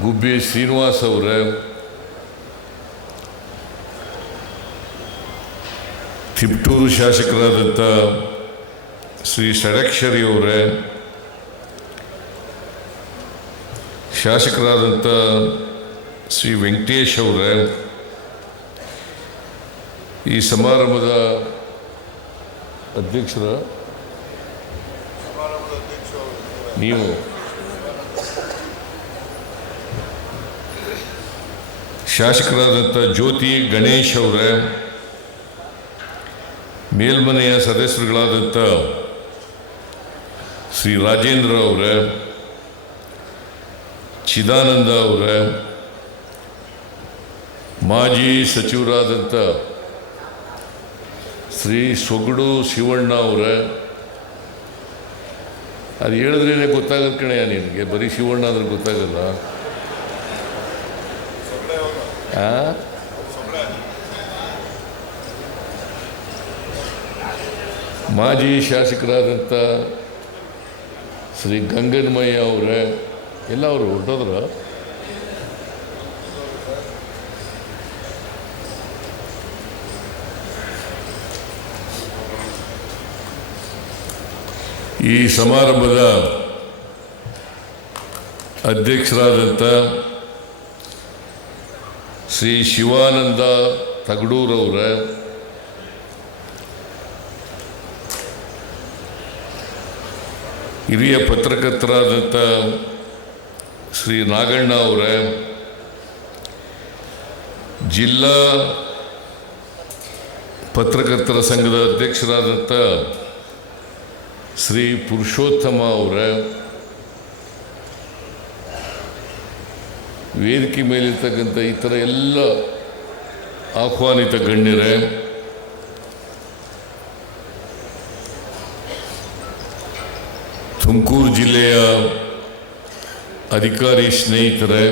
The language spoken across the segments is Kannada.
ಗುಬ್ಬಿ ಶ್ರೀನಿವಾಸ್ ಅವರ ತಿಪ್ಟೂರು ಶಾಸಕರಾದಂಥ ಶ್ರೀ ಷಡಕ್ಷರಿ ಅವರೇ ಶಾಸಕರಾದಂಥ ಶ್ರೀ ವೆಂಕಟೇಶ್ ಅವರೇ ಈ ಸಮಾರಂಭದ ಅಧ್ಯಕ್ಷರ ನೀವು. ಶಾಸಕರಾದಂಥ ಜ್ಯೋತಿ ಗಣೇಶ್ ಅವರ, ಮೇಲ್ಮನೆಯ ಸದಸ್ಯರುಗಳಾದಂಥ ಶ್ರೀ ರಾಜೇಂದ್ರ ಅವರ, ಚಿದಾನಂದ ಅವರ, ಮಾಜಿ ಸಚಿವರಾದಂಥ ಶ್ರೀ ಸೊಗಡು ಶಿವಣ್ಣ ಅವರೇ ಅದು ಹೇಳಿದ್ರೇ ಗೊತ್ತಾಗದ ಕಣೆ ನಿನಗೆ, ಬರೀ ಶಿವಣ್ಣ ಆದರೆ ಗೊತ್ತಾಗಲ್ಲ? ಮಾಜಿ ಶಾಸಕರಾದಂಥ ಶ್ರೀ ಗಂಗನ್ಮಯ್ಯ ಅವರೇ, ಎಲ್ಲ ಅವರು ಹೊರಟೋದ್ರ ಈ ಸಮಾರಂಭದ ಅಧ್ಯಕ್ಷರಾದಂಥ ಶ್ರೀ ಶಿವಾನಂದ ತಗಡೂರವರ. ಹಿರಿಯ ಪತ್ರಕರ್ತರಾದಂಥ ಶ್ರೀ ನಾಗಣ್ಣ ಅವರ. ಜಿಲ್ಲಾ ಪತ್ರಕರ್ತರ ಸಂಘದ ಅಧ್ಯಕ್ಷರಾದಂಥ ಶ್ರೀ ಪುರುಷೋತ್ತಮ ಅವರ ವೇದಿಕೆ ಮೇಲಿರ್ತಕ್ಕಂಥ ಇತರ ಎಲ್ಲ ಆಹ್ವಾನಿತ ಗಣ್ಯರೇ, ತುಮಕೂರು ಜಿಲ್ಲೆಯ ಅಧಿಕಾರಿ ಸ್ನೇಹಿತರೆ,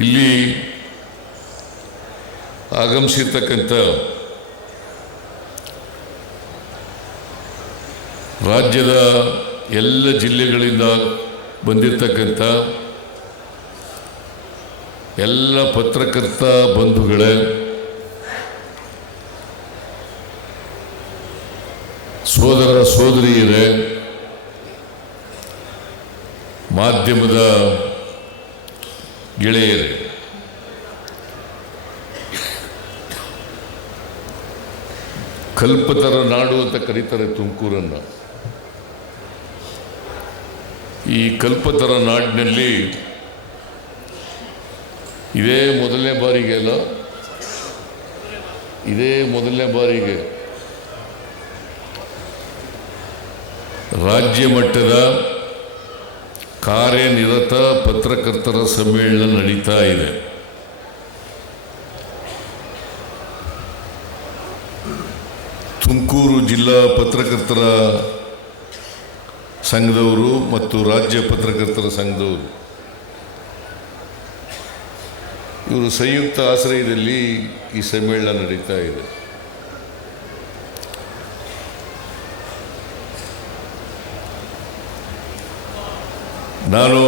ಇಲ್ಲಿ ಆಗಮಿಸಿರ್ತಕ್ಕಂಥ ರಾಜ್ಯದ ಎಲ್ಲ ಜಿಲ್ಲೆಗಳಿಂದ ಬಂದಿರತಕ್ಕಂಥ ಎಲ್ಲ ಪತ್ರಕರ್ತ ಬಂಧುಗಳೇ, ಸೋದರ ಸೋದರಿಯರೇ, ಮಾಧ್ಯಮದ ಗೆಳೆಯರೇ ಕಲ್ಪತರ ನಾಡು ಅಂತ ಕರೀತಾರೆ ತುಮಕೂರನ್ನು. ಈ ಕಲ್ಪತರ ನಾಡಿನಲ್ಲಿ ಇದೇ ಮೊದಲನೇ ಬಾರಿಗೆ ಅಲ್ಲ? ಇದೇ ಮೊದಲನೇ ಬಾರಿಗೆ ರಾಜ್ಯ ಮಟ್ಟದ ಕಾರ್ಯನಿರತ ಪತ್ರಕರ್ತರ ಸಮ್ಮೇಳನ ನಡೀತಾ ಇದೆ. ತುಮಕೂರು ಜಿಲ್ಲಾ ಪತ್ರಕರ್ತರ ಸಂಘದವರು ಮತ್ತು ರಾಜ್ಯ ಪತ್ರಕರ್ತರ ಸಂಘದವರು. ಇವರು ಸಂಯುಕ್ತ ಆಶ್ರಯದಲ್ಲಿ ಈ ಸಮ್ಮೇಳನ ನಡೀತಾ ಇದೆ. ನಾನು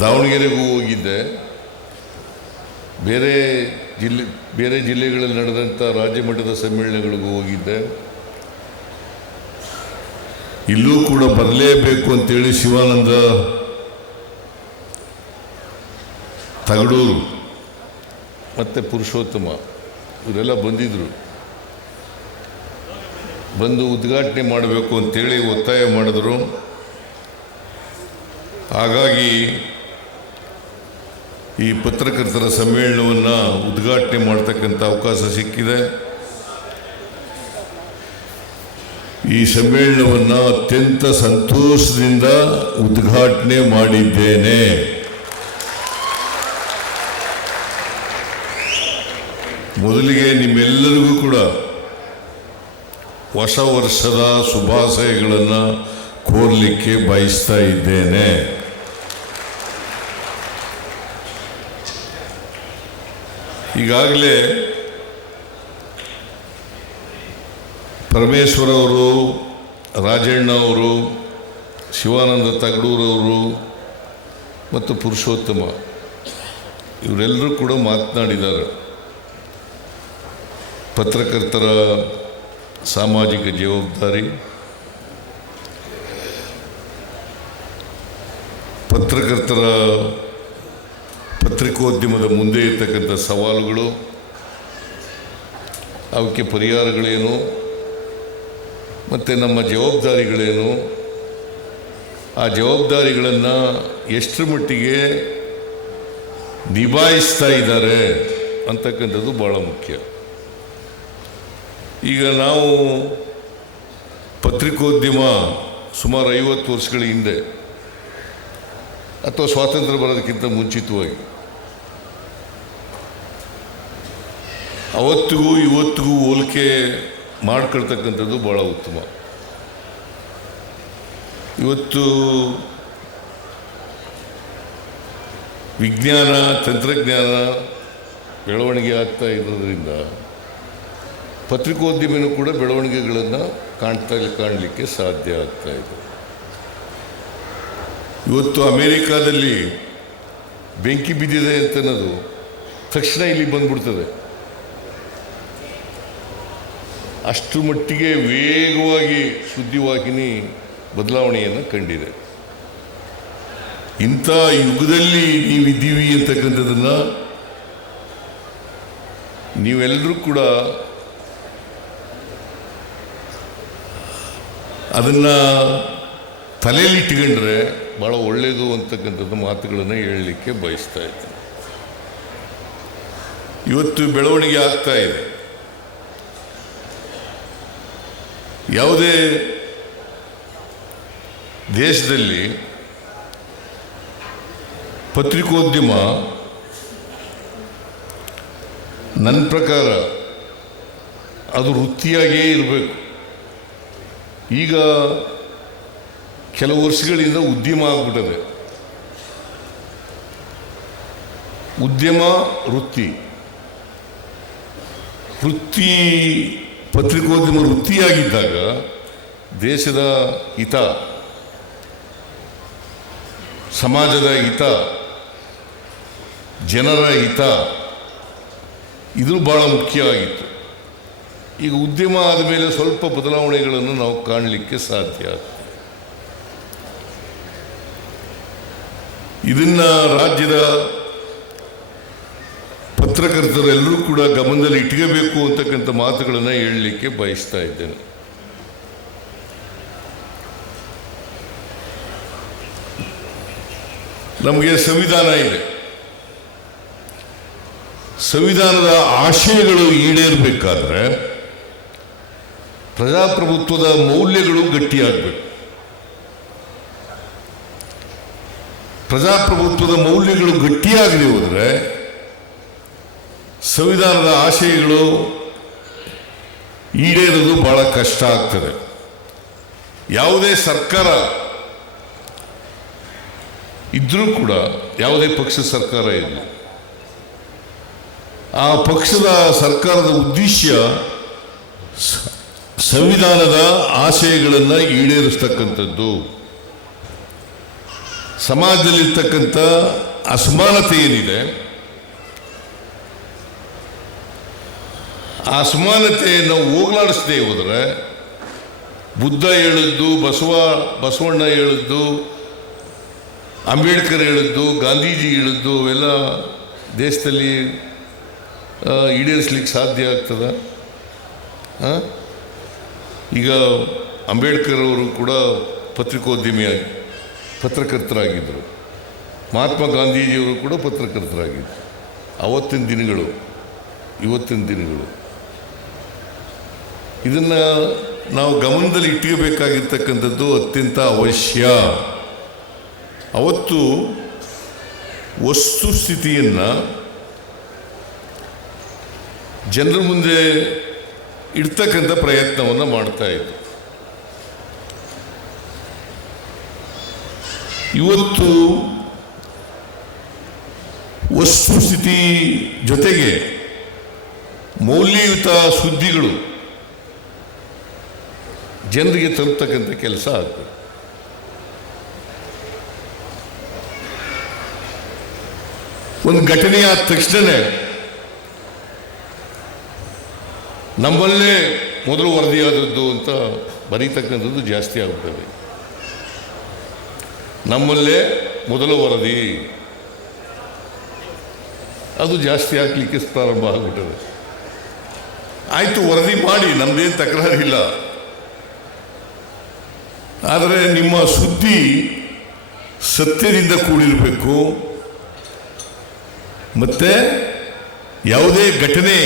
ದಾವಣಗೆರೆಗೂ ಹೋಗಿದ್ದೆ. ಬೇರೆ ಜಿಲ್ಲೆ, ಬೇರೆ ಜಿಲ್ಲೆಗಳಲ್ಲಿ ನಡೆದಂಥ ರಾಜ್ಯ ಮಟ್ಟದ ಸಮ್ಮೇಳನಗಳಿಗೂ ಹೋಗಿದ್ದೆ. ಇಲ್ಲೂ ಕೂಡ ಬರಲೇಬೇಕು ಅಂತೇಳಿ ಶಿವಾನಂದ ತಗಡೂರು, ಮತ್ತು ಪುರುಷೋತ್ತಮ, ಇವರೆಲ್ಲ ಬಂದಿದ್ದರು ಬಂದು ಉದ್ಘಾಟನೆ ಮಾಡಬೇಕು ಅಂತೇಳಿ ಒತ್ತಾಯ ಮಾಡಿದ್ರು. ಹಾಗಾಗಿ ಈ ಪತ್ರಕರ್ತರ ಸಮ್ಮೇಳನವನ್ನು ಉದ್ಘಾಟನೆ ಮಾಡ್ತಕ್ಕಂಥ ಅವಕಾಶ ಸಿಕ್ಕಿದೆ. ಈ ಸಮ್ಮೇಳನವನ್ನು ಅತ್ಯಂತ ಸಂತೋಷದಿಂದ ಉದ್ಘಾಟನೆ ಮಾಡಿದ್ದೇನೆ. ಮೊದಲಿಗೆ ನಿಮ್ಮೆಲ್ಲರಿಗೂ ಕೂಡ ಹೊಸ ವರ್ಷದ ಶುಭಾಶಯಗಳನ್ನು ಕೋರಲಿಕ್ಕೆ ಬಯಸ್ತಾ ಇದ್ದೇನೆ. ಈಗಾಗಲೇ ಪರಮೇಶ್ವರ ಅವರು ರಾಜಣ್ಣ ಅವರು ಶಿವಾನಂದ ತಗಡೂರವರು ಮತ್ತು ಪುರುಷೋತ್ತಮ, ಇವರೆಲ್ಲರೂ ಕೂಡ ಮಾತನಾಡಿದ್ದಾರೆ. ಪತ್ರಕರ್ತರ ಸಾಮಾಜಿಕ ಜವಾಬ್ದಾರಿ, ಪತ್ರಕರ್ತರ ಪತ್ರಿಕೋದ್ಯಮದ ಮುಂದೆ ಇರ್ತಕ್ಕಂಥ ಸವಾಲುಗಳು, ಅವಕ್ಕೆ ಪರಿಹಾರಗಳೇನು ಮತ್ತು ನಮ್ಮ ಜವಾಬ್ದಾರಿಗಳೇನು? ಆ ಜವಾಬ್ದಾರಿಗಳನ್ನು ಎಷ್ಟರ ಮಟ್ಟಿಗೆ ನಿಭಾಯಿಸ್ತಾ ಇದ್ದಾರೆ ಅಂತಕ್ಕಂಥದ್ದು ಭಾಳ ಮುಖ್ಯ. ಈಗ ನಾವು ಪತ್ರಿಕೋದ್ಯಮ ಸುಮಾರು ಐವತ್ತು ವರ್ಷಗಳ ಹಿಂದೆ ಅಥವಾ ಸ್ವಾತಂತ್ರ್ಯ ಬರೋದಕ್ಕಿಂತ ಮುಂಚಿತವಾಗಿ ಅವತ್ತಿಗೂ ಇವತ್ತಿಗೂ ಹೋಲಿಕೆ ಮಾಡ್ಕೊಳ್ತಕ್ಕಂಥದ್ದು ಭಾಳ ಉತ್ತಮ. ಇವತ್ತು ವಿಜ್ಞಾನ, ತಂತ್ರಜ್ಞಾನ ಬೆಳವಣಿಗೆ ಆಗ್ತಾ ಇರೋದ್ರಿಂದ ಪತ್ರಿಕೋದ್ಯಮಿನೂ ಕೂಡ ಬೆಳವಣಿಗೆಗಳನ್ನು ಕಾಣ್ತಾ ಕಾಣಲಿಕ್ಕೆ ಸಾಧ್ಯ ಆಗ್ತಾ ಇದೆ. ಇವತ್ತು ಅಮೇರಿಕಾದಲ್ಲಿ ಬೆಂಕಿ ಬಿದ್ದಿದೆ ಅಂತನ್ನೋದು ತಕ್ಷಣ ಇಲ್ಲಿ ಬಂದ್ಬಿಡ್ತದೆ. ಅಷ್ಟು ಮಟ್ಟಿಗೆ ವೇಗವಾಗಿ ಸುದ್ದಿವಾಹಿನಿ ಬದಲಾವಣೆಯನ್ನು ಕಂಡಿದೆ. ಇಂಥ ಯುಗದಲ್ಲಿ ನೀವಿದ್ದೀವಿ ಅಂತಕ್ಕಂಥದ್ದನ್ನು ನೀವೆಲ್ಲರೂ ಕೂಡ ಅದನ್ನು ತಲೆಯಲ್ಲಿ ಇಟ್ಕೊಂಡ್ರೆ ಭಾಳ ಒಳ್ಳೆಯದು ಅಂತಕ್ಕಂಥದ್ದು ಮಾತುಗಳನ್ನು ಹೇಳಲಿಕ್ಕೆ ಬಯಸ್ತಾ ಇದ್ದೇನೆ. ಇವತ್ತು ಬೆಳವಣಿಗೆ ಆಗ್ತಾ ಇದೆ. ಯಾವುದೇ ದೇಶದಲ್ಲಿ ಪತ್ರಿಕೋದ್ಯಮ ನನ್ನ ಪ್ರಕಾರ ಅದು ವೃತ್ತಿಯಾಗಿಯೇ ಇರಬೇಕು. ಈಗ ಕೆಲವು ವರ್ಷಗಳಿಂದ ಉದ್ಯಮ ಆಗ್ಬಿಟ್ಟದೆ. ಉದ್ಯಮ, ವೃತ್ತಿ. ವೃತ್ತಿ ಪತ್ರಿಕೋದ್ಯಮ ವೃತ್ತಿಯಾಗಿದ್ದಾಗ ದೇಶದ ಹಿತ, ಸಮಾಜದ ಹಿತ, ಜನರ ಹಿತ ಇದು ಭಾಳ ಮುಖ್ಯ ಆಗಿತ್ತು. ಈಗ ಉದ್ಯಮ ಆದಮೇಲೆ ಸ್ವಲ್ಪ ಬದಲಾವಣೆಗಳನ್ನು ನಾವು ಕಾಣಲಿಕ್ಕೆ ಸಾಧ್ಯ ಇದನ್ನ ರಾಜ್ಯದ ಪತ್ರಕರ್ತರೆಲ್ಲರೂ ಕೂಡ ಗಮನದಲ್ಲಿ ಇಟ್ಕೋಬೇಕು ಅಂತಕ್ಕಂಥ ಮಾತುಗಳನ್ನು ಹೇಳಲಿಕ್ಕೆ ಬಯಸ್ತಾ ಇದ್ದೇನೆ. ನಮಗೆ ಸಂವಿಧಾನ ಇದೆ. ಸಂವಿಧಾನದ ಆಶಯಗಳು ಈಡೇರಬೇಕಾದ್ರೆ ಪ್ರಜಾಪ್ರಭುತ್ವದ ಮೌಲ್ಯಗಳು ಗಟ್ಟಿಯಾಗಬೇಕು. ಪ್ರಜಾಪ್ರಭುತ್ವದ ಮೌಲ್ಯಗಳು ಗಟ್ಟಿಯಾಗದೆ ಹೋದರೆ ಸಂವಿಧಾನದ ಆಶಯಗಳು ಈಡೇರೋದು ಬಹಳ ಕಷ್ಟ ಆಗ್ತದೆ. ಯಾವುದೇ ಸರ್ಕಾರ ಇದ್ರೂ ಕೂಡ ಯಾವುದೇ ಪಕ್ಷ ಸರ್ಕಾರ ಇರಲಿ ಆ ಪಕ್ಷದ ಸರ್ಕಾರದ ಉದ್ದೇಶ ಸಂವಿಧಾನದ ಆಶಯಗಳನ್ನು ಈಡೇರಿಸ್ತಕ್ಕಂಥದ್ದು. ಸಮಾಜದಲ್ಲಿರ್ತಕ್ಕಂಥ ಅಸಮಾನತೆ ಏನಿದೆ ಅಸಮಾನತೆಯನ್ನು ಹೋಗಲಾಡಿಸದೆ ಹೋದರೆ ಬುದ್ಧ ಹೇಳಿದ್ದು, ಬಸವ, ಬಸವಣ್ಣ ಹೇಳಿದ್ದು, ಅಂಬೇಡ್ಕರ್ ಹೇಳಿದ್ದು, ಗಾಂಧೀಜಿ ಹೇಳಿದ್ದು, ಅವೆಲ್ಲ ದೇಶದಲ್ಲಿ ಈಡೇರಿಸ್ಲಿಕ್ಕೆ ಸಾಧ್ಯ ಆಗ್ತದ? ಈಗ ಅಂಬೇಡ್ಕರ್ ಅವರು ಕೂಡ ಪತ್ರಿಕೋದ್ಯಮಿಯಾಗಿ ಪತ್ರಕರ್ತರಾಗಿದ್ದರು ಮಹಾತ್ಮ ಗಾಂಧೀಜಿಯವರು ಕೂಡ ಪತ್ರಕರ್ತರಾಗಿದ್ದರು ಅವತ್ತಿನ ದಿನಗಳು, ಇವತ್ತಿನ ದಿನಗಳು. ಇದನ್ನು ನಾವು ಗಮನದಲ್ಲಿ ಇಟ್ಕೋಬೇಕಾಗಿರ್ತಕ್ಕಂಥದ್ದು ಅತ್ಯಂತ ಅವಶ್ಯ. ಅವತ್ತು ವಸ್ತುಸ್ಥಿತಿಯನ್ನು ಜನರ ಮುಂದೆ ಇಡ್ತಕ್ಕಂಥ ಪ್ರಯತ್ನವನ್ನು ಮಾಡ್ತಾ ಇದ್ದೆ. ಇವತ್ತು ವಸ್ತುಸ್ಥಿತಿ ಜೊತೆಗೆ ಮೌಲ್ಯಯುತ ಸುದ್ದಿಗಳು ಜನರಿಗೆ ತಲುಪ್ತಕ್ಕಂಥ ಕೆಲಸ ಆಗ್ತದೆ ಒಂದು ಘಟನೆ ಆದ ತಕ್ಷಣವೇ ನಮ್ಮಲ್ಲೇ ಮೊದಲು ವರದಿಯಾದದ್ದು ಅಂತ ಬರೀತಕ್ಕಂಥದ್ದು ಜಾಸ್ತಿ ಆಗ್ತದೆ ನಮ್ಮಲ್ಲೇ ಮೊದಲ ವರದಿ. ಅದು ಜಾಸ್ತಿ ಹಾಕ್ಲಿಕ್ಕೆ ಪ್ರಾರಂಭ ಆಗ್ಬಿಟ್ಟದೆ. ಆಯಿತು, ವರದಿ ಮಾಡಿ ನಮ್ಮದೇನು ತಕರಾರಿಲ್ಲ. ಆದರೆ ನಿಮ್ಮ ಸುದ್ದಿ ಸತ್ಯದಿಂದ ಕೂಡಿರಬೇಕು. ಮತ್ತೆ ಯಾವುದೇ ಘಟನೆ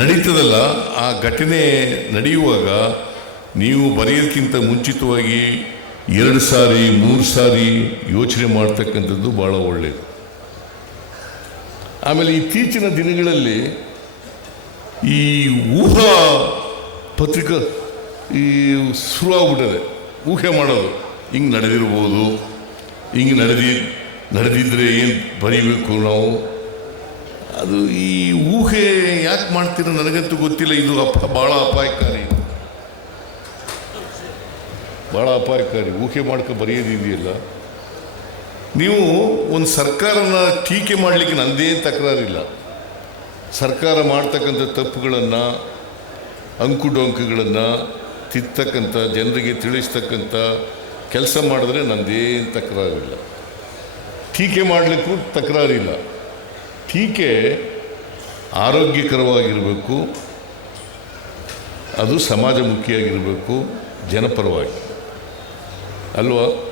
ನಡೀತದಲ್ಲ, ಆ ಘಟನೆ ನಡೆಯುವಾಗ ನೀವು ಬರೆಯೋದಕ್ಕಿಂತ ಮುಂಚಿತವಾಗಿ ಎರಡು ಸಾರಿ, ಮೂರು ಸಾರಿ ಯೋಚನೆ ಮಾಡ್ತಕ್ಕಂಥದ್ದು ಭಾಳ ಒಳ್ಳೆಯದು ಆಮೇಲೆ ಇತ್ತೀಚಿನ ದಿನಗಳಲ್ಲಿ ಈ ಊಹಾ ಪತ್ರಿಕಾ ಈ ಶುರುವಾಗ್ಬಿಟ್ಟದೆ ಊಹೆ ಮಾಡೋದು. ಹಿಂಗೆ ನಡೆದಿರ್ಬೋದು. ಹಿಂಗೆ ನಡೆದಿ ನಡೆದಿದ್ದರೆ ಏನು ಬರೀಬೇಕು ನಾವು? ಅದು ಈ ಊಹೆ ಯಾಕೆ ಮಾಡ್ತೀರೋ ನನಗಂತೂ ಗೊತ್ತಿಲ್ಲ. ಇದು ಅಪ ಭಾಳ ಅಪಾಯಕಾರಿ. ಭಾಳ ಅಪಾಯಕಾರಿ. ಊಹೆ ಮಾಡ್ಕೊ ಬರೆಯೋದಿದೆಯಲ್ಲ. ನೀವು ಒಂದು ಸರ್ಕಾರನ ಟೀಕೆ ಮಾಡಲಿಕ್ಕೆ ನಂದೇನು ತಕರಾರಿಲ್ಲ. ಸರ್ಕಾರ ಮಾಡ್ತಕ್ಕಂಥ ತಪ್ಪುಗಳನ್ನು, ಅಂಕುಡೊಂಕುಗಳನ್ನು ತಿತ್ತಕ್ಕಂಥ ಜನರಿಗೆ ತಿಳಿಸ್ತಕ್ಕಂಥ ಕೆಲಸ ಮಾಡಿದ್ರೆ ನಂದೇನು ತಕರಾರಿಲ್ಲ. ಟೀಕೆ ಮಾಡಲಿಕ್ಕೂ ತಕರಾರಿಲ್ಲ. ಟೀಕೆ ಆರೋಗ್ಯಕರವಾಗಿರಬೇಕು. ಅದು ಸಮಾಜಮುಖಿಯಾಗಿರಬೇಕು. ಜನಪರವಾಗಿ. ಅಲ್ವಾ?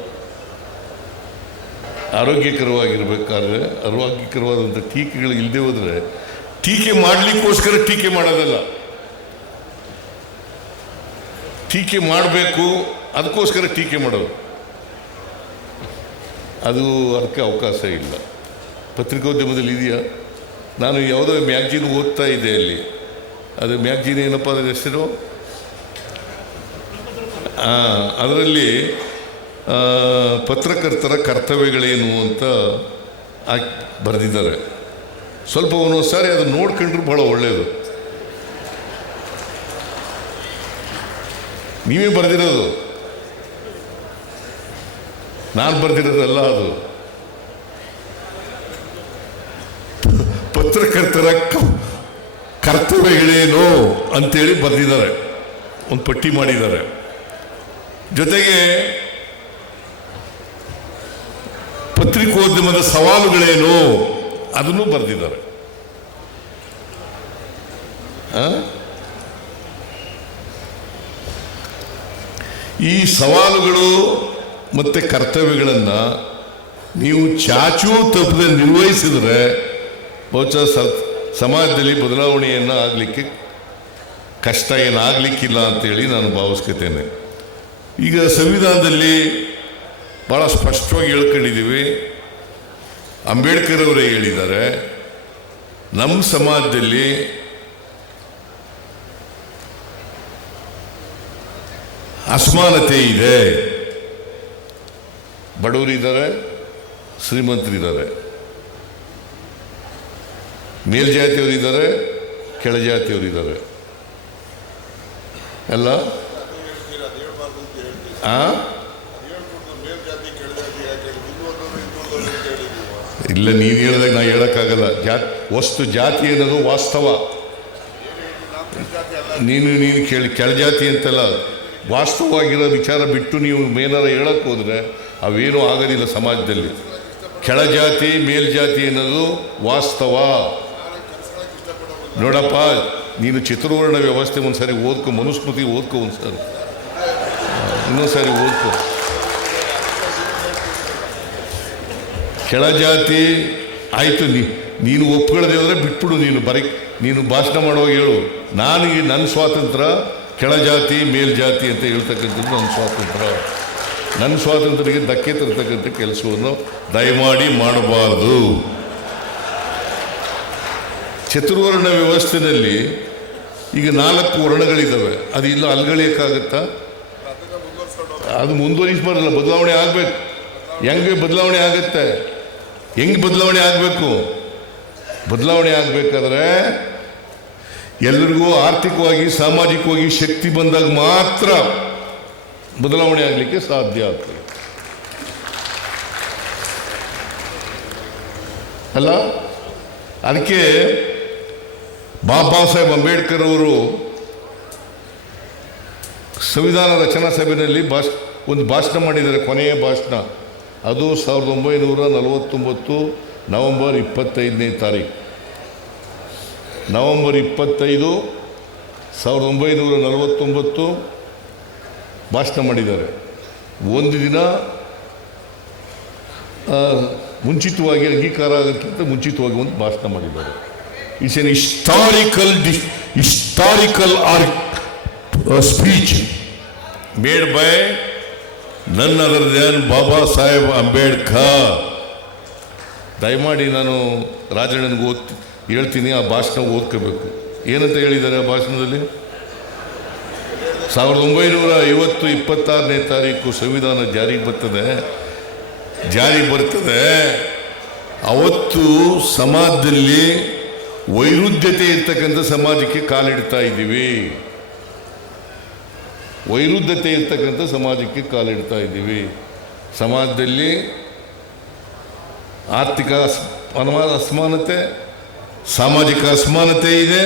ಆರೋಗ್ಯಕರವಾಗಿರ್ಬೇಕಾದ್ರೆ, ಆರೋಗ್ಯಕರವಾದಂಥ ಟೀಕೆಗಳು ಇಲ್ಲದೆ ಹೋದರೆ, ಟೀಕೆ ಮಾಡಲಿಕ್ಕೋಸ್ಕರ ಟೀಕೆ ಮಾಡೋದಲ್ಲ. ಟೀಕೆ ಮಾಡಬೇಕು. ಅದಕ್ಕೋಸ್ಕರ ಟೀಕೆ ಮಾಡೋದು. ಅದು ಅದಕ್ಕೆ ಅವಕಾಶ ಇಲ್ಲ. ಪತ್ರಿಕೋದ್ಯಮದಲ್ಲಿ ಇದೆಯಾ? ನಾನು ಯಾವುದೋ ಮ್ಯಾಗ್ಜಿನ್ ಓದ್ತಾ ಇದ್ದೆ ಅಲ್ಲಿ. ಅದು ಮ್ಯಾಗ್ಜಿನ್ ಏನಪ್ಪ ಅದರ ಹೆಸರು? ಅದರಲ್ಲಿ ಪತ್ರಕರ್ತರ ಕರ್ತವ್ಯಗಳೇನು ಅಂತ ಬರೆದಿದ್ದಾರೆ. ಸ್ವಲ್ಪ ಒಂದೊಂದು ಸಾರಿ ಅದು ನೋಡ್ಕೊಂಡ್ರು ಭಾಳ ಒಳ್ಳೆಯದು ನೀವೇ ಬರೆದಿರೋದು? ನಾನು ಬರೆದಿರೋದಲ್ಲ ಅದು. ಪತ್ರಕರ್ತರ ಕರ್ತವ್ಯಗಳೇನೋ ಅಂತೇಳಿ ಬರೆದಿದ್ದಾರೆ. ಒಂದು ಪಟ್ಟಿ ಮಾಡಿದ್ದಾರೆ. ಜೊತೆಗೆ ಪತ್ರಿಕೋದ್ಯಮದ ಸವಾಲುಗಳೇನು ಅದನ್ನು ಬರೆದಿದ್ದಾರೆ. ಈ ಸವಾಲುಗಳು ಮತ್ತು ಕರ್ತವ್ಯಗಳನ್ನು ನೀವು ಚಾಚೂ ತಪ್ಪದೆ ನಿರ್ವಹಿಸಿದರೆ ಬಹುಶಃ ಸ, ಸಮಾಜದಲ್ಲಿ ಬದಲಾವಣೆಯನ್ನು ಆಗಲಿಕ್ಕೆ ಕಷ್ಟ ಏನಾಗಲಿಕ್ಕಿಲ್ಲ ಅಂತೇಳಿ ನಾನು ಭಾವಿಸ್ಕೊತೇನೆ. ಈಗ ಸಂವಿಧಾನದಲ್ಲಿ ಭಾಳ ಸ್ಪಷ್ಟವಾಗಿ ಹೇಳ್ಕೊಂಡಿದ್ದೀವಿ. ಅಂಬೇಡ್ಕರ್ ಅವರೇ ಹೇಳಿದ್ದಾರೆ, ನಮ್ಮ ಸಮಾಜದಲ್ಲಿ ಅಸಮಾನತೆ ಇದೆ. ಬಡವರಿದ್ದಾರೆ, ಶ್ರೀಮಂತರಿದ್ದಾರೆ. ಮೇಲ್ಜಾತಿಯವರಿದ್ದಾರೆ, ಕೆಳಜಾತಿಯವರಿದ್ದಾರೆ. ಎಲ್ಲ ಇಲ್ಲ ನೀವು ಹೇಳಿದಾಗ ನಾ ಹೇಳೋಕ್ಕಾಗಲ್ಲ. ಜಾತ್, ವಸ್ತು ಜಾತಿ ಅನ್ನೋದು ವಾಸ್ತವ. ನೀನು ನೀನು ಕೇಳಿ, ಕೆಳಜಾತಿ ಅಂತಲ್ಲ. ವಾಸ್ತವವಾಗಿರೋ ವಿಚಾರ ಬಿಟ್ಟು ನೀವು ಮೇಲಾರ ಹೇಳಕ್ಕೆ ಹೋದರೆ ಅವೇನೂ ಆಗೋದಿಲ್ಲ ಸಮಾಜದಲ್ಲಿ. ಕೆಳಜಾತಿ ಮೇಲ್ಜಾತಿ ಅನ್ನೋದು ವಾಸ್ತವ. ನೋಡಪ್ಪ, ನೀನು ಚಿತ್ರವರ್ಣ ವ್ಯವಸ್ಥೆ ಒಂದ್ಸರಿ ಓದ್ಕೊ, ಮನುಸ್ಮೃತಿ ಓದ್ಕೊ ಒಂದ್ಸರಿ. ಇನ್ನೊಂದು ಸಾರಿ ಓದ್ಕೊ ಕೆಳಜಾತಿ ಆಯಿತು, ನೀ, ನೀನು ಒಪ್ಕೊಳ್ಳದೆ ಹೋದರೆ ಬಿಟ್ಬಿಡು ನೀನು ಬರೀ, ನೀನು ಭಾಷಣ ಮಾಡುವಾಗ ಹೇಳು. ನಾನು ನನ್ನ ಸ್ವಾತಂತ್ರ್ಯ ಕೆಳಜಾತಿ, ಮೇಲ್ಜಾತಿ ಅಂತ ಹೇಳ್ತಕ್ಕಂಥದ್ದು ನನ್ನ ಸ್ವಾತಂತ್ರ್ಯ. ನನ್ನ ಸ್ವಾತಂತ್ರ್ಯಕ್ಕೆ ಧಕ್ಕೆ ತರ್ತಕ್ಕಂಥ ಕೆಲಸವನ್ನು ದಯಮಾಡಿ ಮಾಡಬಾರ್ದು. ಚತುರ್ವರ್ಣ ವ್ಯವಸ್ಥೆಯಲ್ಲಿ ಈಗ ನಾಲ್ಕು ವರ್ಣಗಳಿದ್ದಾವೆ ಅದು ಇಲ್ಲ ಅಲ್ಗಳಿಯಕ್ಕಾಗತ್ತಾ ಅದು ಮುಂದುವರಿಸಬಾರಲ್ಲ ಬದಲಾವಣೆ ಆಗಬೇಕು. ಹೆಂಗೆ ಬದಲಾವಣೆ ಆಗುತ್ತೆ? ಹೆಂಗೆ ಬದಲಾವಣೆ ಆಗಬೇಕು? ಬದಲಾವಣೆ ಆಗಬೇಕಾದ್ರೆ ಎಲ್ಲರಿಗೂ ಆರ್ಥಿಕವಾಗಿ, ಸಾಮಾಜಿಕವಾಗಿ ಶಕ್ತಿ ಬಂದಾಗ ಮಾತ್ರ ಬದಲಾವಣೆ ಆಗಲಿಕ್ಕೆ ಸಾಧ್ಯ ಆಗ್ತದೆ. ಅಲ್ಲ? ಅದಕ್ಕೆ ಬಾಬಾ ಸಾಹೇಬ್ ಅಂಬೇಡ್ಕರ್ ಅವರು ಸಂವಿಧಾನ ರಚನಾ ಸಭೆಯಲ್ಲಿ ಭಾಷ, ಒಂದು ಭಾಷಣ ಮಾಡಿದ್ದಾರೆ, ಕೊನೆಯ ಭಾಷಣ. ಅದು ಸಾವಿರದ ಒಂಬೈನೂರ ನಲವತ್ತೊಂಬತ್ತು ನವೆಂಬರ್ ಇಪ್ಪತ್ತೈದನೇ ತಾರೀಕು ನವೆಂಬರ್ ಇಪ್ಪತ್ತೈದು ಸಾವಿರದ ಒಂಬೈನೂರ ನಲವತ್ತೊಂಬತ್ತು ಭಾಷಣ ಮಾಡಿದ್ದಾರೆ. ಒಂದು ದಿನ ಮುಂಚಿತವಾಗಿ, ಅಂಗೀಕಾರ ಆಗೋಕ್ಕಿಂತ ಮುಂಚಿತವಾಗಿ ಒಂದು ಭಾಷಣ ಮಾಡಿದ್ದಾರೆ. It's an historical this historical are speech made by ನನ್ನ ಅದರ ಧ್ಯಾನ್ ಬಾಬಾ ಸಾಹೇಬ್ ಅಂಬೇಡ್ಕರ್. ದಯಮಾಡಿ ನಾನು ರಾಜಣ್ಣನಿಗೆ ಓದ್ ಹೇಳ್ತೀನಿ, ಆ ಭಾಷಣ ಓದ್ಕೋಬೇಕು. ಏನಂತ ಹೇಳಿದ್ದಾರೆ ಆ ಭಾಷಣದಲ್ಲಿ? ಸಾವಿರದ ಒಂಬೈನೂರ ಐವತ್ತು ಇಪ್ಪತ್ತಾರನೇ ತಾರೀಕು ಸಂವಿಧಾನ ಜಾರಿಗೆ ಬರ್ತದೆ. ಜಾರಿ ಬರ್ತದೆ. ಅವತ್ತು ಸಮಾಜದಲ್ಲಿ ವೈರುಧ್ಯತೆ ಇರ್ತಕ್ಕಂಥ ಸಮಾಜಕ್ಕೆ ಕಾಲಿಡ್ತಾ ಇದ್ದೀವಿ. ವೈರುಧ್ಯತೆ ಇರ್ತಕ್ಕಂಥ ಸಮಾಜಕ್ಕೆ ಕಾಲಿಡ್ತಾ ಇದ್ದೀವಿ. ಸಮಾಜದಲ್ಲಿ ಆರ್ಥಿಕ ಅಸಮಾನತೆ ಸಾಮಾಜಿಕ ಅಸಮಾನತೆ ಇದೆ.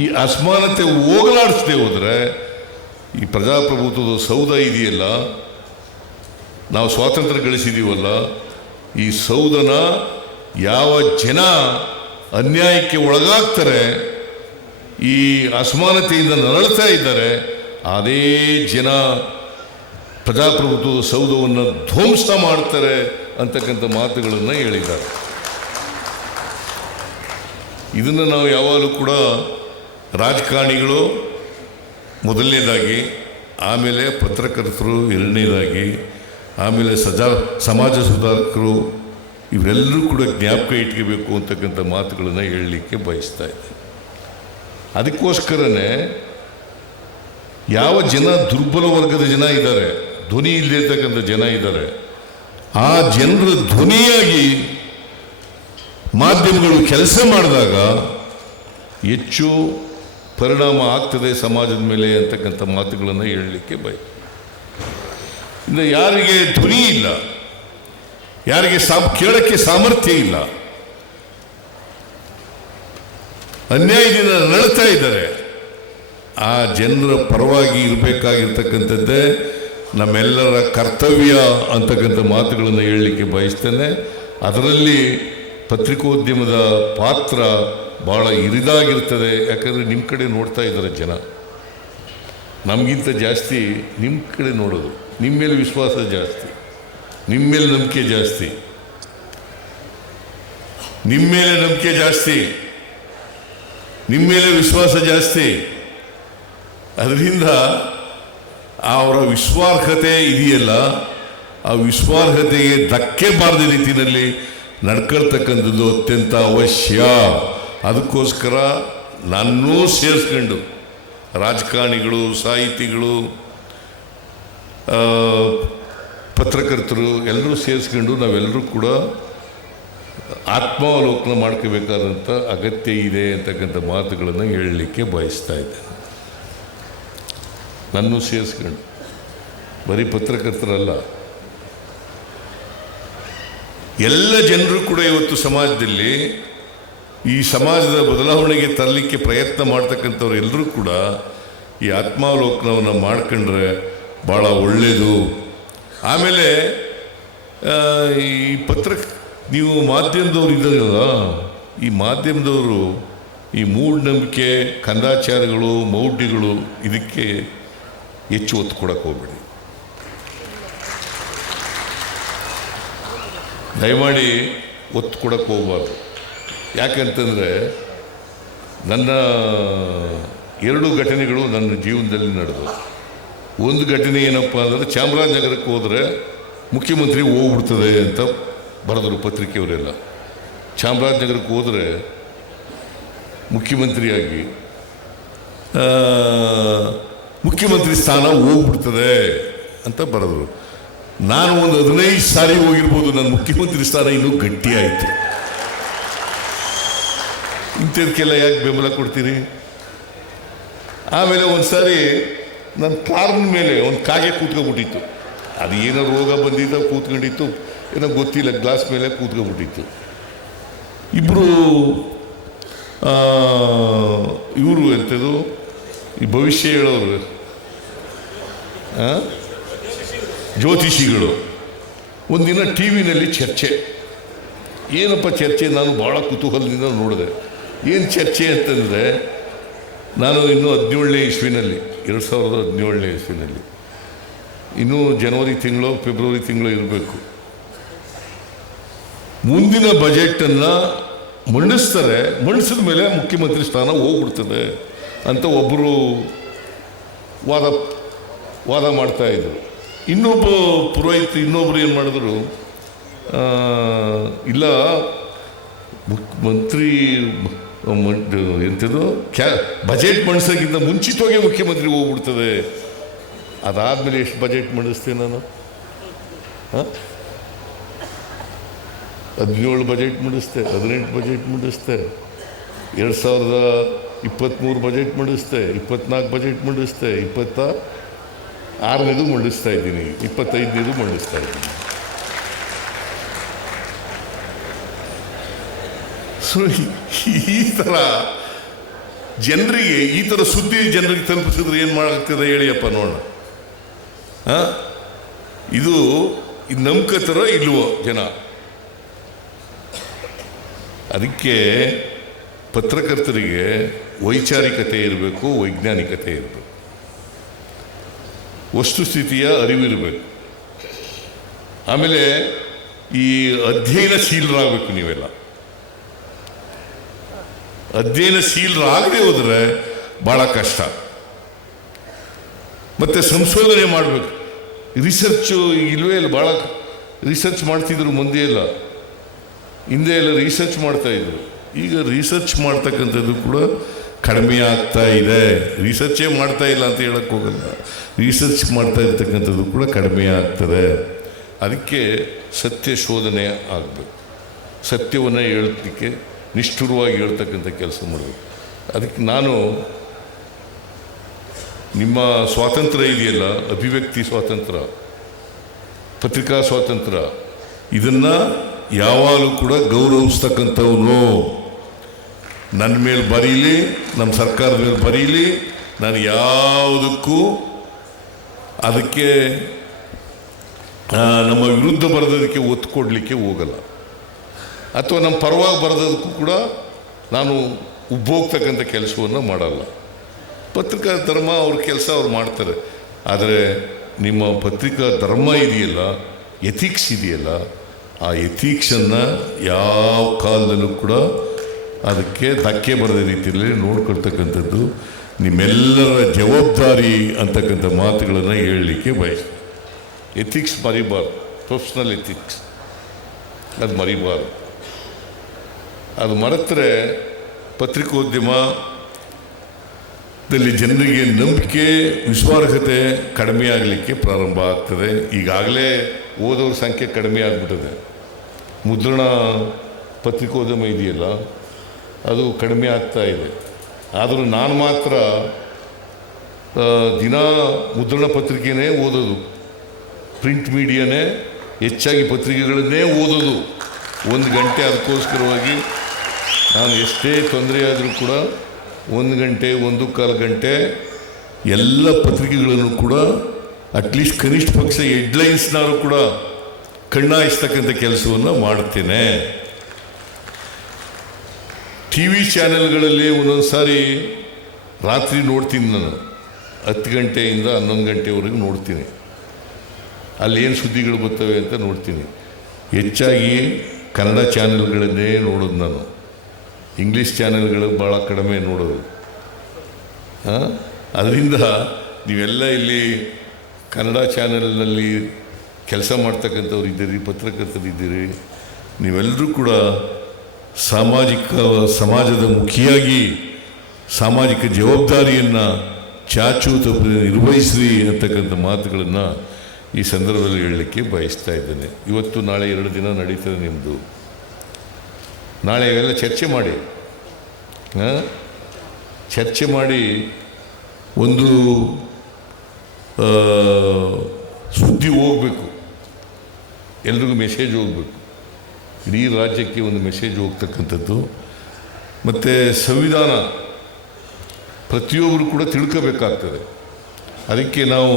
ಈ ಅಸಮಾನತೆ ಹೋಗಲಾಡಿಸದೆ ಹೋದರೆ ಈ ಪ್ರಜಾಪ್ರಭುತ್ವದ ಸೌಧ ಇದೆಯಲ್ಲ? ನಾವು ಸ್ವಾತಂತ್ರ್ಯ ಗಳಿಸಿದ್ದೀವಲ್ಲ ಈ ಸೌಧನ ಯಾವ ಜನ ಅನ್ಯಾಯಕ್ಕೆ ಒಳಗಾಗ್ತಾರೆ? ಈ ಅಸಮಾನತೆಯಿಂದ ನರಳ್ತಾ ಇದ್ದಾರೆ. ಅದೇ ಜನ ಪ್ರಜಾಪ್ರಭುತ್ವದ ಸೌಧವನ್ನು ಧ್ವಂಸ ಮಾಡ್ತಾರೆ ಅಂತಕ್ಕಂಥ ಮಾತುಗಳನ್ನು ಹೇಳಿದ್ದಾರೆ. ಇದನ್ನು ನಾವು ಯಾವಾಗಲೂ ಕೂಡ ರಾಜಕಾರಣಿಗಳು ಮೊದಲನೇದಾಗಿ, ಆಮೇಲೆ ಪತ್ರಕರ್ತರು ಎರಡನೇದಾಗಿ, ಆಮೇಲೆ ಸಜಾ, ಸಮಾಜ ಸುಧಾರಕರು ಇವೆಲ್ಲರೂ ಕೂಡ ಜ್ಞಾಪಕ ಇಟ್ಕೋಬೇಕು ಅಂತಕ್ಕಂಥ ಮಾತುಗಳನ್ನು ಹೇಳಲಿಕ್ಕೆ ಬಯಸ್ತಾ ಇದ್ದೆ ಅದಕ್ಕೋಸ್ಕರನೇ ಯಾವ ಜನ ದುರ್ಬಲ ವರ್ಗದ ಜನ ಇದ್ದಾರೆ, ಧ್ವನಿ ಇಲ್ಲದಿರ್ತಕ್ಕಂಥ ಜನ ಇದ್ದಾರೆ, ಆ ಜನರ ಧ್ವನಿಯಾಗಿ ಮಾಧ್ಯಮಗಳು ಕೆಲಸ ಮಾಡಿದಾಗ ಹೆಚ್ಚು ಪರಿಣಾಮ ಆಗ್ತದೆ ಸಮಾಜದ ಮೇಲೆ ಅಂತಕ್ಕಂಥ ಮಾತುಗಳನ್ನು ಹೇಳಲಿಕ್ಕೆ ಬಯ ಇನ್ನು ಯಾರಿಗೆ ಧ್ವನಿ ಇಲ್ಲ, ಯಾರಿಗೆ ಸಾ ಕೇಳಕ್ಕೆ ಸಾಮರ್ಥ್ಯ ಇಲ್ಲ ಅನ್ಯಾಯದಿಂದ ನಡ್ತಾ ಇದ್ದಾರೆ, ಆ ಜನರ ಪರವಾಗಿ ಇರಬೇಕಾಗಿರ್ತಕ್ಕಂಥದ್ದೇ ನಮ್ಮೆಲ್ಲರ ಕರ್ತವ್ಯ ಅಂತಕ್ಕಂಥ ಮಾತುಗಳನ್ನು ಹೇಳಲಿಕ್ಕೆ ಬಯಸ್ತೇನೆ. ಅದರಲ್ಲಿ ಪತ್ರಿಕೋದ್ಯಮದ ಪಾತ್ರ ಭಾಳ ಇರಿದಾಗಿರ್ತದೆ. ಯಾಕಂದರೆ ನಿಮ್ಮ ಕಡೆ ನೋಡ್ತಾ ಇದ್ದಾರೆ ಜನ. ನಮಗಿಂತ ಜಾಸ್ತಿ ನಿಮ್ಮ ಕಡೆ ನೋಡೋದು. ನಿಮ್ಮ ಮೇಲೆ ವಿಶ್ವಾಸ ಜಾಸ್ತಿ. ನಿಮ್ಮ ಮೇಲೆ ನಂಬಿಕೆ ಜಾಸ್ತಿ. ನಿಮ್ಮ ಮೇಲೆ ನಂಬಿಕೆ ಜಾಸ್ತಿ. ನಿಮ್ಮ ಮೇಲೆ ವಿಶ್ವಾಸ ಜಾಸ್ತಿ. ಅದರಿಂದ ಅವರ ವಿಶ್ವಾರ್ಹತೆ ಇದೆಯಲ್ಲ. ಆ ವಿಶ್ವಾರ್ಹತೆಗೆ ಧಕ್ಕೆ ಬಾರದ ರೀತಿಯಲ್ಲಿ ನಡ್ಕೊಳ್ತಕ್ಕಂಥದ್ದು ಅತ್ಯಂತ ಅವಶ್ಯ. ಅದಕ್ಕೋಸ್ಕರ ನನ್ನೂ ಸೇರಿಸ್ಕೊಂಡು ರಾಜಕಾರಣಿಗಳು, ಸಾಹಿತಿಗಳು ಪತ್ರಕರ್ತರು ಎಲ್ಲರೂ ಸೇರಿಸ್ಕೊಂಡು ನಾವೆಲ್ಲರೂ ಕೂಡ ಆತ್ಮಾವಲೋಕನ ಮಾಡ್ಕೋಬೇಕಾದಂಥ ಅಗತ್ಯ ಇದೆ ಅಂತಕ್ಕಂಥ ಮಾತುಗಳನ್ನು ಹೇಳಲಿಕ್ಕೆ ಬಯಸ್ತಾ ಇದ್ದೇನೆ. ನನ್ನೂ ಸೇರಿಸ್ಕೊಂಡು ಬರೀ ಪತ್ರಕರ್ತರಲ್ಲ ಎಲ್ಲ ಜನರು ಕೂಡ ಇವತ್ತು ಸಮಾಜದಲ್ಲಿ ಈ ಸಮಾಜದ ಬದಲಾವಣೆಗೆ ತರಲಿಕ್ಕೆ ಪ್ರಯತ್ನ ಮಾಡ್ತಕ್ಕಂಥವ್ರು ಎಲ್ಲರೂ ಕೂಡ ಈ ಆತ್ಮಾವಲೋಕನವನ್ನು ಮಾಡ್ಕೊಂಡ್ರೆ ಭಾಳ ಒಳ್ಳೆಯದು ಆಮೇಲೆ ಈ ಪತ್ರ, ನೀವು ಮಾಧ್ಯಮದವ್ರು ಇದ್ದಾರಲ್ಲ ಈ ಮಾಧ್ಯಮದವರು ಈ ಮೂಢನಂಬಿಕೆ, ಕಂದಾಚಾರಗಳು, ಮೌಢ್ಯಗಳು ಇದಕ್ಕೆ ಹೆಚ್ಚು ಒತ್ತು ಕೊಡಕ್ಕೆ ಹೋಗ್ಬೇಡಿ. ದಯಮಾಡಿ ಒತ್ತು ಕೊಡಕ್ಕೆ ಹೋಗಬಾರ್ದು. ಯಾಕಂತಂದರೆ ನನ್ನ ಎರಡು ಘಟನೆಗಳು ನನ್ನ ಜೀವನದಲ್ಲಿ ನಡೆದವು. ಒಂದು ಘಟನೆ ಏನಪ್ಪ ಅಂದರೆ ಚಾಮರಾಜನಗರಕ್ಕೆ ಹೋದರೆ ಮುಖ್ಯಮಂತ್ರಿ ಹೋಗ್ಬಿಡ್ತದೆ ಅಂತ ಬರೆದರು ಪತ್ರಿಕೆಯವರೆಲ್ಲ. ಚಾಮರಾಜನಗರಕ್ಕೆ ಹೋದರೆ ಮುಖ್ಯಮಂತ್ರಿಯಾಗಿ ಮುಖ್ಯಮಂತ್ರಿ ಸ್ಥಾನ ಹೋಗ್ಬಿಡ್ತದೆ ಅಂತ ಬರೆದರು. ನಾನು ಒಂದು ಹದಿನೈದು ಸಾರಿ ಹೋಗಿರ್ಬೋದು. ನನ್ನ ಮುಖ್ಯಮಂತ್ರಿ ಸ್ಥಾನ ಇನ್ನೂ ಗಟ್ಟಿ ಆಯಿತು. ಇಂಥದಕ್ಕೆಲ್ಲ ಯಾಕೆ ಬೆಂಬಲ ಕೊಡ್ತೀರಿ? ಆಮೇಲೆ ಒಂದು ಸಾರಿ ನನ್ನ ಕಾರ್ನ ಮೇಲೆ ಒಂದು ಕಾಗೆ ಕೂತ್ಕೊಂಡ್ಬಿಟ್ಟಿತ್ತು. ಅದು ಏನೋ ರೋಗ ಬಂದಿದ್ದ ಕೂತ್ಕೊಂಡಿತ್ತು, ಏನೋ ಗೊತ್ತಿಲ್ಲ, ಗ್ಲಾಸ್ ಮೇಲೆ ಕೂತ್ಕೊಂಡ್ಬಿಟ್ಟಿತ್ತು. ಇಬ್ಬರು ಇವರು ಎಂಥದ್ದು ಈ ಭವಿಷ್ಯ ಹೇಳೋರು. ಆ? ಜ್ಯೋತಿಷಿಗಳು. ಒಂದಿನ ಟಿ ವಿನಲ್ಲಿ ಚರ್ಚೆ. ಏನಪ್ಪ ಚರ್ಚೆ? ನಾನು ಭಾಳ ಕುತೂಹಲದಿಂದ ನೋಡಿದೆ. ಏನು ಚರ್ಚೆ ಅಂತಂದರೆ, ನಾನು ಇನ್ನೂ ಹದಿನೇಳನೇ ಇಸ್ವಿನಲ್ಲಿ, ಎರಡು ಸಾವಿರದ ಹದಿನೇಳನೇ ಇಸ್ವಿನಲ್ಲಿ. ಇನ್ನೂ ಜನವರಿ ತಿಂಗಳು, ಫೆಬ್ರವರಿ ತಿಂಗಳು ಇರಬೇಕು. ಮುಂದಿನ ಬಜೆಟನ್ನು ಮಂಡಿಸ್ತಾರೆ. ಮಂಡಿಸಿದ ಮೇಲೆ ಮುಖ್ಯಮಂತ್ರಿ ಸ್ಥಾನ ಹೋಗ್ಬಿಡ್ತದೆ ಅಂತ ಒಬ್ಬರು ವಾದ ವಾದ ಮಾಡ್ತಾ ಇದ್ರು. ಇನ್ನೊಬ್ಬ ಪುರೋಹಿತ ಇನ್ನೊಬ್ರು ಏನು ಮಾಡಿದ್ರು? ಇಲ್ಲ, ಮುಖ್ಯಮಂತ್ರಿ ಎಂಥದ್ದು ಕ್ಯಾ, ಬಜೆಟ್ ಮಂಡಿಸೋಕ್ಕಿಂತ ಮುಂಚಿತವಾಗಿ ಮುಖ್ಯಮಂತ್ರಿ ಹೋಗ್ಬಿಡ್ತದೆ. ಅದಾದಮೇಲೆ ಎಷ್ಟು ಬಜೆಟ್ ಮಂಡಿಸ್ತೀನಿ ನಾನು? ಹಾಂ? ಹದಿನೇಳು ಬಜೆಟ್ ಮಂಡಿಸ್ತೆ, ಹದಿನೆಂಟು ಬಜೆಟ್ ಮಂಡಿಸ್ತೆ, ಎರಡು ಸಾವಿರದ ಇಪ್ಪತ್ತ್ಮೂರು ಬಜೆಟ್ ಮಂಡಿಸ್ತೆ, ಇಪ್ಪತ್ನಾಲ್ಕು ಬಜೆಟ್ ಮಂಡಿಸ್ತೆ, ಇಪ್ಪತ್ತ ಆರನೇದು ಮಂಡಿಸ್ತಾ ಇದ್ದೀನಿ, ಇಪ್ಪತ್ತೈದನೇದು ಮಂಡಿಸ್ತಾ ಇದ್ದೀನಿ. ಸೊ ಈ ಥರ ಜನರಿಗೆ, ಈ ಥರ ಸುದ್ದಿ ಜನರಿಗೆ ತಲುಪಿಸಿದ್ರೆ ಏನು ಮಾಡಾಗ್ತದೆ ಹೇಳಿಯಪ್ಪ ಆ? ಇದು ಇದು ನಂಬ್ಕೋತಾರೋ ಇಲ್ವೋ ಜನ? ಅದಕ್ಕೆ ಪತ್ರಕರ್ತರಿಗೆ ವೈಚಾರಿಕತೆ ಇರಬೇಕು, ವೈಜ್ಞಾನಿಕತೆ ಇರಬೇಕು. ವಸ್ತುಸ್ಥಿತಿಯ ಅರಿವಿರಬೇಕು. ಆಮೇಲೆ ಈ ಅಧ್ಯಯನಶೀಲರಾಗಬೇಕು ನೀವೆಲ್ಲ. ಅಧ್ಯಯನಶೀಲರಾಗದೆ ಹೋದರೆ ಭಾಳ ಕಷ್ಟ. ಮತ್ತು ಸಂಶೋಧನೆ ಮಾಡಬೇಕು. ರಿಸರ್ಚು ಇಲ್ವೇ ಇಲ್ಲ ಭಾಳ ರಿಸರ್ಚ್ ಮಾಡ್ತಿದ್ರು ಮುಂದೆ ಇಲ್ಲ. ಹಿಂದೆ ಎಲ್ಲ ರಿಸರ್ಚ್ ಮಾಡ್ತಾ ಇದ್ರು. ಈಗ ರಿಸರ್ಚ್ ಮಾಡ್ತಕ್ಕಂಥದ್ದು ಕೂಡ ಕಡಿಮೆ ಆಗ್ತಾ ಇದೆ ರಿಸರ್ಚೇ ಮಾಡ್ತಾ ಇಲ್ಲ ಅಂತ ಹೇಳಕ್ಕೆ ಹೋಗಲ್ಲ. ರಿಸರ್ಚ್ ಮಾಡ್ತಾ ಇರ್ತಕ್ಕಂಥದ್ದು ಕೂಡ ಕಡಿಮೆ ಆಗ್ತದೆ ಅದಕ್ಕೆ ಸತ್ಯ ಶೋಧನೆ ಆಗಬೇಕು. ಸತ್ಯವನ್ನು ಹೇಳಲಿಕ್ಕೆ ನಿಷ್ಠುರವಾಗಿ ಹೇಳ್ತಕ್ಕಂಥ ಕೆಲಸ ಮಾಡಬೇಕು. ಅದಕ್ಕೆ ನಾನು ನಿಮ್ಮ ಸ್ವಾತಂತ್ರ್ಯ ಇದೆಯಲ್ಲ, ಅಭಿವ್ಯಕ್ತಿ ಸ್ವಾತಂತ್ರ್ಯ, ಪತ್ರಿಕಾ ಸ್ವಾತಂತ್ರ್ಯ, ಇದನ್ನು ಯಾವಾಗಲೂ ಕೂಡ ಗೌರವಿಸ್ತಕ್ಕಂಥವನು. ನನ್ನ ಮೇಲೆ ಬರೀಲಿ, ನಮ್ಮ ಸರ್ಕಾರದ ಮೇಲೆ ಬರೀಲಿ, ನಾನು ಯಾವುದಕ್ಕೂ ಅದಕ್ಕೆ ನಮ್ಮ ವಿರುದ್ಧ ಬರೆದೋದಕ್ಕೆ ಒತ್ತು ಕೊಡಲಿಕ್ಕೆ ಹೋಗಲ್ಲ. ಅಥವಾ ನಮ್ಮ ಪರವಾಗಿ ಬರೆದೋದಕ್ಕೂ ಕೂಡ ನಾನು ಉಬ್ಬೋಗ್ತಕ್ಕಂಥ ಕೆಲಸವನ್ನು ಮಾಡಲ್ಲ. ಪತ್ರಿಕಾ ಧರ್ಮ ಅವ್ರ ಕೆಲಸ ಅವ್ರು ಮಾಡ್ತಾರೆ. ಆದರೆ ನಿಮ್ಮ ಪತ್ರಿಕಾ ಧರ್ಮ ಇದೆಯಲ್ಲ, ಎಥಿಕ್ಸ್ ಇದೆಯಲ್ಲ, ಆ ಎಥಿಕ್ಸನ್ನು ಯಾವ ಕಾಲದಲ್ಲೂ ಕೂಡ ಅದಕ್ಕೆ ಧಕ್ಕೆ ಬರದ ರೀತಿಯಲ್ಲಿ ನೋಡ್ಕೊಳ್ತಕ್ಕಂಥದ್ದು ನಿಮ್ಮೆಲ್ಲರ ಜವಾಬ್ದಾರಿ ಅಂತಕ್ಕಂಥ ಮಾತುಗಳನ್ನು ಹೇಳಲಿಕ್ಕೆ ಬಯಸ್ತೀನಿ ಎಥಿಕ್ಸ್ ಮರಿಬಾರ್ದು. ಪ್ರೊಫೆಷ್ನಲ್ ಎಥಿಕ್ಸ್ ಅದು ಮರಿಬಾರ್ದು. ಅದು ಮರೆತರೆ ಪತ್ರಿಕೋದ್ಯಮದಲ್ಲಿ ಜನರಿಗೆ ನಂಬಿಕೆ ವಿಶ್ವಾರ್ಹತೆ ಕಡಿಮೆ ಆಗಲಿಕ್ಕೆ ಪ್ರಾರಂಭ ಆಗ್ತದೆ. ಈಗಾಗಲೇ ಓದೋರ ಸಂಖ್ಯೆ ಕಡಿಮೆ ಆಗ್ಬಿಟ್ಟಿದೆ ಮುದ್ರಣ ಪತ್ರಿಕೋದ್ಯಮ ಇದೆಯಲ್ಲ? ಅದು ಕಡಿಮೆ ಆಗ್ತಾ ಇದೆ. ಆದರೂ ನಾನು ಮಾತ್ರ ದಿನ ಮುದ್ರಣ ಪತ್ರಿಕೆನೇ ಓದೋದು. ಪ್ರಿಂಟ್ ಮೀಡಿಯಾನೇ ಹೆಚ್ಚಾಗಿ ಪತ್ರಿಕೆಗಳನ್ನೇ ಓದೋದು. ಒಂದು ಗಂಟೆ ಅದಕ್ಕೋಸ್ಕರವಾಗಿ ನಾನು ಎಷ್ಟೇ ತೊಂದರೆ ಆದರೂ ಕೂಡ ಒಂದು ಗಂಟೆ, ಒಂದು ಕಾಲು ಗಂಟೆ ಎಲ್ಲ ಪತ್ರಿಕೆಗಳನ್ನು ಕೂಡ ಅಟ್ಲೀಸ್ಟ್ ಕನಿಷ್ಠ ಪಕ್ಷ ಹೆಡ್ಲೈನ್ಸ್ನಾರು ಕೂಡ ಕಣ್ಣಾಯಿಸ್ತಕ್ಕಂಥ ಕೆಲಸವನ್ನು ಮಾಡ್ತೇನೆ. ಟಿ ವಿ ಚಾನೆಲ್ಗಳಲ್ಲಿ ಒಂದೊಂದು ಸಾರಿ ರಾತ್ರಿ ನೋಡ್ತೀನಿ ನಾನು. ಹತ್ತು ಗಂಟೆಯಿಂದ ಹನ್ನೊಂದು ಗಂಟೆವರೆಗೂ ನೋಡ್ತೀನಿ. ಅಲ್ಲಿ ಏನು ಸುದ್ದಿಗಳು ಬರ್ತವೆ ಅಂತ ನೋಡ್ತೀನಿ. ಹೆಚ್ಚಾಗಿ ಕನ್ನಡ ಚಾನೆಲ್ಗಳನ್ನೇ ನೋಡೋದು ನಾನು. ಇಂಗ್ಲೀಷ್ ಚಾನೆಲ್ಗಳು ಭಾಳ ಕಡಿಮೆ ನೋಡೋದು. ಅದರಿಂದ ನೀವೆಲ್ಲ ಇಲ್ಲಿ ಕನ್ನಡ ಚಾನೆಲ್ನಲ್ಲಿ ಕೆಲಸ ಮಾಡ್ತಕ್ಕಂಥವ್ರು ಇದ್ದೀರಿ, ಪತ್ರಕರ್ತರಿದ್ದೀರಿ ನೀವೆಲ್ಲರೂ ಕೂಡ ಸಾಮಾಜಿಕ, ಸಮಾಜದ ಮುಖಿಯಾಗಿ ಸಾಮಾಜಿಕ ಜವಾಬ್ದಾರಿಯನ್ನು ಚಾಚು ತಪ್ಪದೆ ನಿರ್ವಹಿಸ್ರಿ ಅಂತಕ್ಕಂಥ ಮಾತುಗಳನ್ನು ಈ ಸಂದರ್ಭದಲ್ಲಿ ಹೇಳಲಿಕ್ಕೆ ಬಯಸ್ತಾ ಇದ್ದೇನೆ. ಇವತ್ತು ನಾಳೆ ಎರಡು ದಿನ ನಡೀತದೆ ನಿಮ್ಮದು ನಾಳೆ ಇವೆಲ್ಲ ಚರ್ಚೆ ಮಾಡಿ? ಚರ್ಚೆ ಮಾಡಿ ಒಂದು ಸುದ್ದಿ ಹೋಗಬೇಕು. ಎಲ್ರಿಗೂ ಮೆಸೇಜ್ ಹೋಗಬೇಕು. ಇಡೀ ರಾಜ್ಯಕ್ಕೆ ಒಂದು ಮೆಸೇಜ್ ಹೋಗ್ತಕ್ಕಂಥದ್ದು. ಮತ್ತು ಸಂವಿಧಾನ ಪ್ರತಿಯೊಬ್ಬರು ಕೂಡ ತಿಳ್ಕೋಬೇಕಾಗ್ತದೆ. ಅದಕ್ಕೆ ನಾವು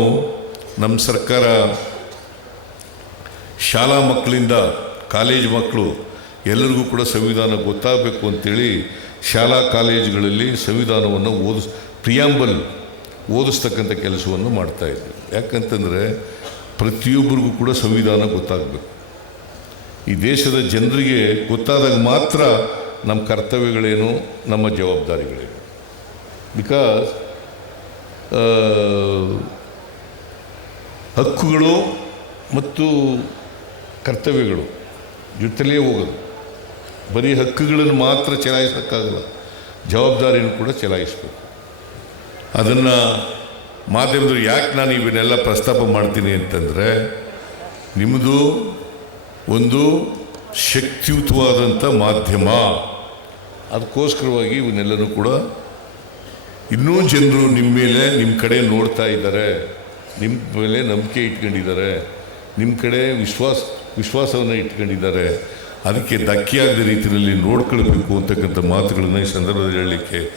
ನಮ್ಮ ಸರ್ಕಾರ ಶಾಲಾ ಮಕ್ಕಳಿಂದ ಕಾಲೇಜ್ ಮಕ್ಕಳು ಎಲ್ಲರಿಗೂ ಕೂಡ ಸಂವಿಧಾನ ಗೊತ್ತಾಗಬೇಕು ಅಂತೇಳಿ ಶಾಲಾ ಕಾಲೇಜುಗಳಲ್ಲಿ ಸಂವಿಧಾನವನ್ನು ಓದಿಸ್ ಪ್ರಿಯಾಂಬಲ್ ಓದಿಸ್ತಕ್ಕಂಥ ಕೆಲಸವನ್ನು ಮಾಡ್ತಾಯಿದ್ದೆ ಯಾಕಂತಂದರೆ ಪ್ರತಿಯೊಬ್ಬರಿಗೂ ಕೂಡ ಸಂವಿಧಾನ ಗೊತ್ತಾಗಬೇಕು. ಈ ದೇಶದ ಜನರಿಗೆ ಗೊತ್ತಾದಾಗ ಮಾತ್ರ ನಮ್ಮ ಕರ್ತವ್ಯಗಳೇನು, ನಮ್ಮ ಜವಾಬ್ದಾರಿಗಳೇನು. ಬಿಕಾಸ್ ಹಕ್ಕುಗಳು ಮತ್ತು ಕರ್ತವ್ಯಗಳು ಜೊತೆಲೇ ಹೋಗೋದು. ಬರೀ ಹಕ್ಕುಗಳನ್ನು ಮಾತ್ರ ಚಲಾಯಿಸೋಕ್ಕಾಗಲ್ಲ, ಜವಾಬ್ದಾರಿಯನ್ನು ಕೂಡ ಚಲಾಯಿಸಬೇಕು. ಅದನ್ನು ಮಾಧ್ಯಮದವ್ರು ಯಾಕೆ ನಾನು ಇವನ್ನೆಲ್ಲ ಪ್ರಸ್ತಾಪ ಮಾಡ್ತೀನಿ ಅಂತಂದರೆ, ನಿಮ್ಮದು ಒಂದು ಶಕ್ತಿಯುತವಾದಂಥ ಮಾಧ್ಯಮ. ಅದಕ್ಕೋಸ್ಕರವಾಗಿ ಇವನ್ನೆಲ್ಲನೂ ಕೂಡ ಇನ್ನೂ ಜನರು ನಿಮ್ಮ ಮೇಲೆ, ನಿಮ್ಮ ಕಡೆ ನೋಡ್ತಾ ಇದ್ದಾರೆ. ನಿಮ್ಮ ಮೇಲೆ ನಂಬಿಕೆ ಇಟ್ಕೊಂಡಿದ್ದಾರೆ. ನಿಮ್ಮ ಕಡೆ ವಿಶ್ವಾಸ, ವಿಶ್ವಾಸವನ್ನು ಇಟ್ಕೊಂಡಿದ್ದಾರೆ. ಅದಕ್ಕೆ ಧಕ್ಕೆಯಾಗದ ರೀತಿಯಲ್ಲಿ ನೋಡ್ಕೊಳ್ಬೇಕು ಅಂತಕ್ಕಂಥ ಮಾತುಗಳನ್ನು ಈ ಸಂದರ್ಭದಲ್ಲಿ ಹೇಳಲಿಕ್ಕೆ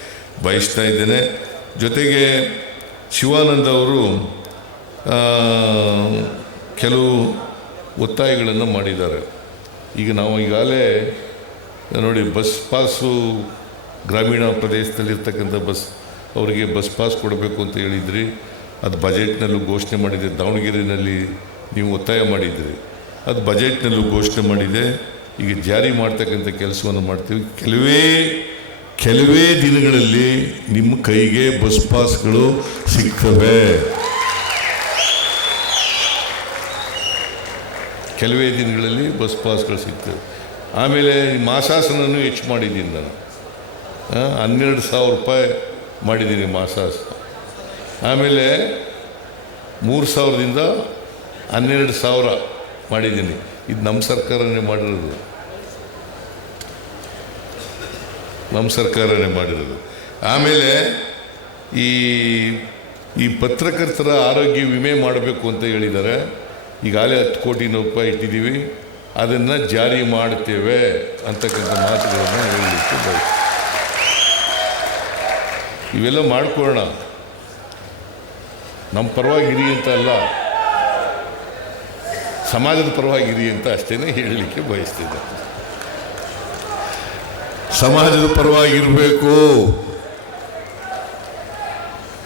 ಬಯಸ್ತಾ ಇದ್ದೇನೆ. ಜೊತೆಗೆ ಶಿವಾನಂದ ಅವರು ಕೆಲವು ಒತ್ತಾಯಗಳನ್ನು ಮಾಡಿದ್ದಾರೆ. ಈಗ ನಾವು ಈಗಾಗಲೇ, ನೋಡಿ ಬಸ್ ಪಾಸು ಗ್ರಾಮೀಣ ಪ್ರದೇಶದಲ್ಲಿರ್ತಕ್ಕಂಥ ಬಸ್ ಅವರಿಗೆ ಬಸ್ ಪಾಸ್ ಕೊಡಬೇಕು ಅಂತ ಹೇಳಿದ್ರಿ. ಅದು ಬಜೆಟ್ನಲ್ಲೂ ಘೋಷಣೆ ಮಾಡಿದೆ. ದಾವಣಗೆರೆಯಲ್ಲಿ ನೀವು ಒತ್ತಾಯ ಮಾಡಿದ್ರಿ. ಅದು ಬಜೆಟ್ನಲ್ಲೂ ಘೋಷಣೆ ಮಾಡಿದೆ. ಈಗ ಜಾರಿ ಮಾಡ್ತಕ್ಕಂಥ ಕೆಲಸವನ್ನು ಮಾಡ್ತೀವಿ. ಕೆಲವೇ ಕೆಲವೇ ದಿನಗಳಲ್ಲಿ ನಿಮ್ಮ ಕೈಗೆ ಬಸ್ ಪಾಸ್ಗಳು ಸಿಗ್ತವೆ. ಕೆಲವೇ ದಿನಗಳಲ್ಲಿ ಬಸ್ ಪಾಸ್ಗಳು ಸಿಗ್ತವೆ ಆಮೇಲೆ ಮಾಸಾಸನನ್ನು ಹೆಚ್ಚು ಮಾಡಿದ್ದೀನಿ ನಾನು. ಹನ್ನೆರಡು ಸಾವಿರ ರೂಪಾಯಿ ಮಾಡಿದ್ದೀನಿ ಮಾಸಾಸ ಆಮೇಲೆ ಮೂರು ಸಾವಿರದಿಂದ ಹನ್ನೆರಡು ಸಾವಿರ ಮಾಡಿದ್ದೀನಿ. ಇದು ನಮ್ಮ ಸರ್ಕಾರನೇ ಮಾಡಿರೋದು. ನಮ್ಮ ಸರ್ಕಾರನೇ ಮಾಡಿರೋದು. ಆಮೇಲೆ ಈ ಈ ಪತ್ರಕರ್ತರ ಆರೋಗ್ಯ ವಿಮೆ ಮಾಡಬೇಕು ಅಂತ ಹೇಳಿದ್ದಾರೆ. ಈಗಾಗಲೇ ಹತ್ತು ಕೋಟಿ ರೂಪಾಯಿ ಇಟ್ಟಿದ್ದೀವಿ ಅದನ್ನು ಜಾರಿ ಮಾಡ್ತೇವೆ ಅಂತಕ್ಕಂಥ ಮಾತುಗಳನ್ನು ಹೇಳಲಿಕ್ಕೆ ಬಯಸ್ತೀವಿ ಇವೆಲ್ಲ ಮಾಡ್ಕೊಳ್ಳೋಣ. ನಮ್ಮ ಪರವಾಗಿರಿ ಅಂತ ಅಲ್ಲ. ಸಮಾಜದ ಪರವಾಗಿರಿ ಅಂತ ಅಷ್ಟೇ ಹೇಳಲಿಕ್ಕೆ ಬಯಸ್ತಿದ್ದೆ. ಸಮಾಜದ ಪರವಾಗಿರಬೇಕು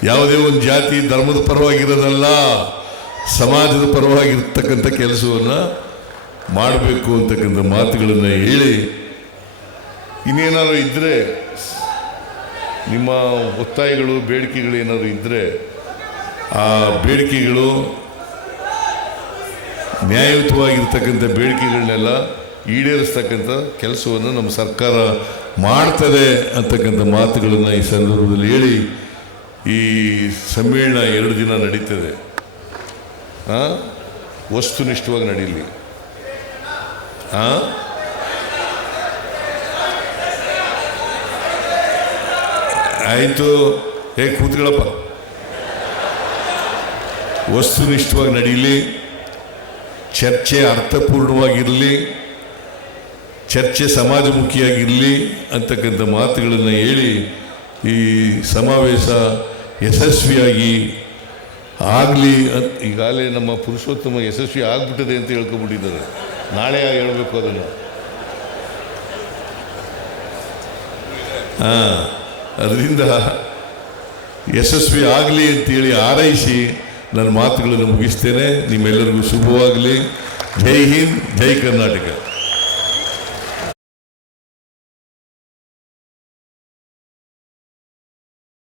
ಯಾವುದೇ ಒಂದು ಜಾತಿ ಧರ್ಮದ ಪರವಾಗಿರೋದಲ್ಲ ಸಮಾಜದ ಪರವಾಗಿರ್ತಕ್ಕಂಥ ಕೆಲಸವನ್ನು ಮಾಡಬೇಕು ಅಂತಕ್ಕಂಥ ಮಾತುಗಳನ್ನು ಹೇಳಿ ಇನ್ನೇನಾದ್ರು ಇದ್ದರೆ ನಿಮ್ಮ ಒತ್ತಾಯಗಳು, ಬೇಡಿಕೆಗಳು ಏನಾದರೂ ಇದ್ದರೆ ಆ ಬೇಡಿಕೆಗಳು ನ್ಯಾಯಯುತವಾಗಿರ್ತಕ್ಕಂಥ ಬೇಡಿಕೆಗಳನ್ನೆಲ್ಲ ಈಡೇರಿಸ್ತಕ್ಕಂಥ ಕೆಲಸವನ್ನು ನಮ್ಮ ಸರ್ಕಾರ ಮಾಡ್ತದೆ ಅಂತಕ್ಕಂಥ ಮಾತುಗಳನ್ನು ಈ ಸಂದರ್ಭದಲ್ಲಿ ಹೇಳಿ ಈ ಸಮ್ಮೇಳನ ಎರಡು ದಿನ ನಡೀತದೆ? ವಸ್ತುನಿಷ್ಠವಾಗಿ ನಡೀಲಿ ಹಾಂ ಆಯಿತು. ಹೇ ಕೂತ್ಕೊಳ್ಳಪ್ಪ. ವಸ್ತುನಿಷ್ಠವಾಗಿ ನಡೀಲಿ ಚರ್ಚೆ ಅರ್ಥಪೂರ್ಣವಾಗಿರಲಿ. ಚರ್ಚೆ ಸಮಾಜಮುಖಿಯಾಗಿರಲಿ ಅಂತಕ್ಕಂಥ ಮಾತುಗಳನ್ನು ಹೇಳಿ ಈ ಸಮಾವೇಶ ಯಶಸ್ವಿಯಾಗಿ ಆಗಲಿ ಅಂತ ಈಗಾಗಲೇ ನಮ್ಮ ಪುರುಷೋತ್ತಮ ಯಶಸ್ವಿ ಆಗ್ಬಿಟ್ಟಿದೆ ಅಂತ ಹೇಳ್ಕೊಂಬಿಟ್ಟಿದ್ದಾರೆ ನಾಳೆ ಹೇಳಬೇಕು ಅದನ್ನು. ಹಾಂ, ಅದರಿಂದ ಯಶಸ್ವಿ ಆಗಲಿ ಅಂತೇಳಿ ಆರೈಸಿ ನನ್ನ ಮಾತುಗಳನ್ನು ಮುಗಿಸ್ತೇನೆ. ನಿಮ್ಮೆಲ್ಲರಿಗೂ ಶುಭವಾಗಲಿ. ಜೈ ಹಿಂದ್, ಜೈ ಕರ್ನಾಟಕ.